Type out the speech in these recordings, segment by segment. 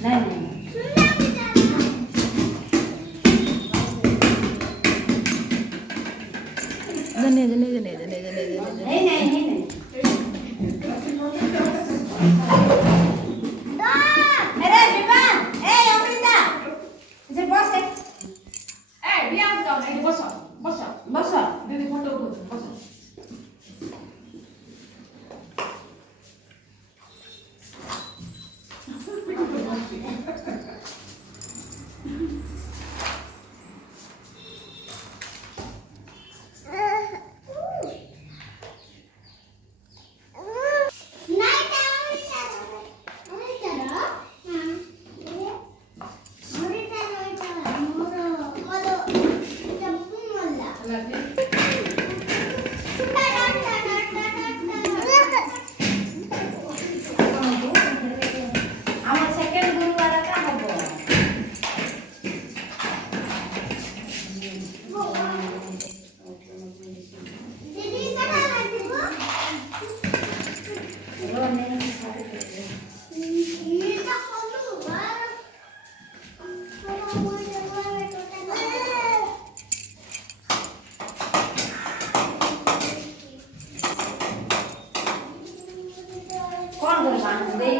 नहीं नहीं जने जने जने जने जने जने नहीं नहीं नहीं अरे विमान ए अमृता इधर बस है ए बिया जाओ नहीं बस बस बस दीदी फोटो उठो बस আমার সেকেন্ড গুরুবারটা হবে कौन करे बांध दे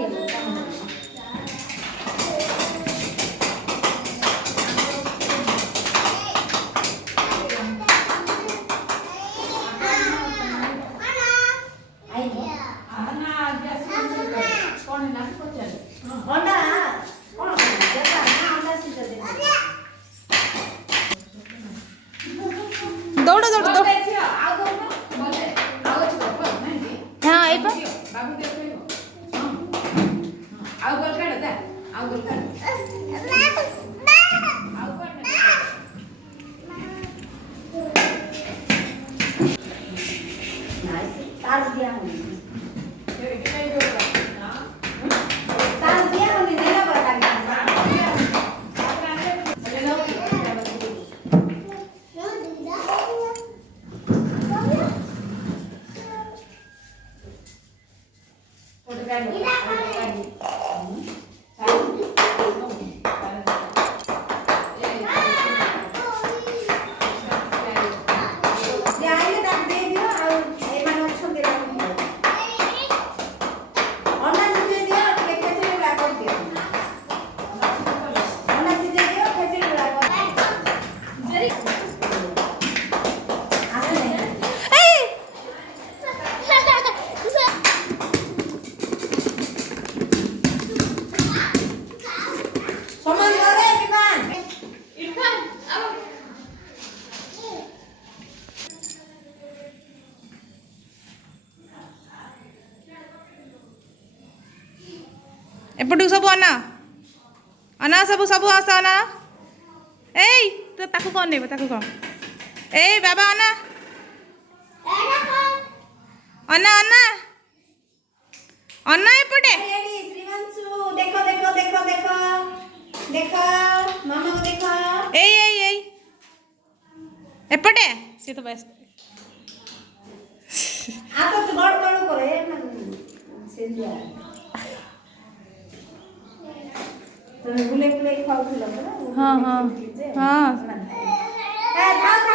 आना जैसे कौन है ना को चल होंडा कौन देखा ना होंडा सीधा दे दौड़ो दौड़ो दौड़ो देखियो आओ दो बोले आओ चलो बस नहीं हाँ आई पा बाबू देखो आओ बोल कर दे आओ बोल कर आओ कर नाइस तार दिया हूं ये कितना ही होगा हां तार दिया हूं देना पड़ता है एपटू सब अना अना सब सब आस अना ए तो ताकू कौन नेब ताकू कौन ए बाबा अना अना अना अना एपटे श्रीवंशु देखो देखो देखो देखो देखो मामा को देखो ए एपटे सी तो बस आ तो बड़ बड़ करे सेंदिया तो गुले गुले खाऊ ना हाँ हाँ हाँ ए धाव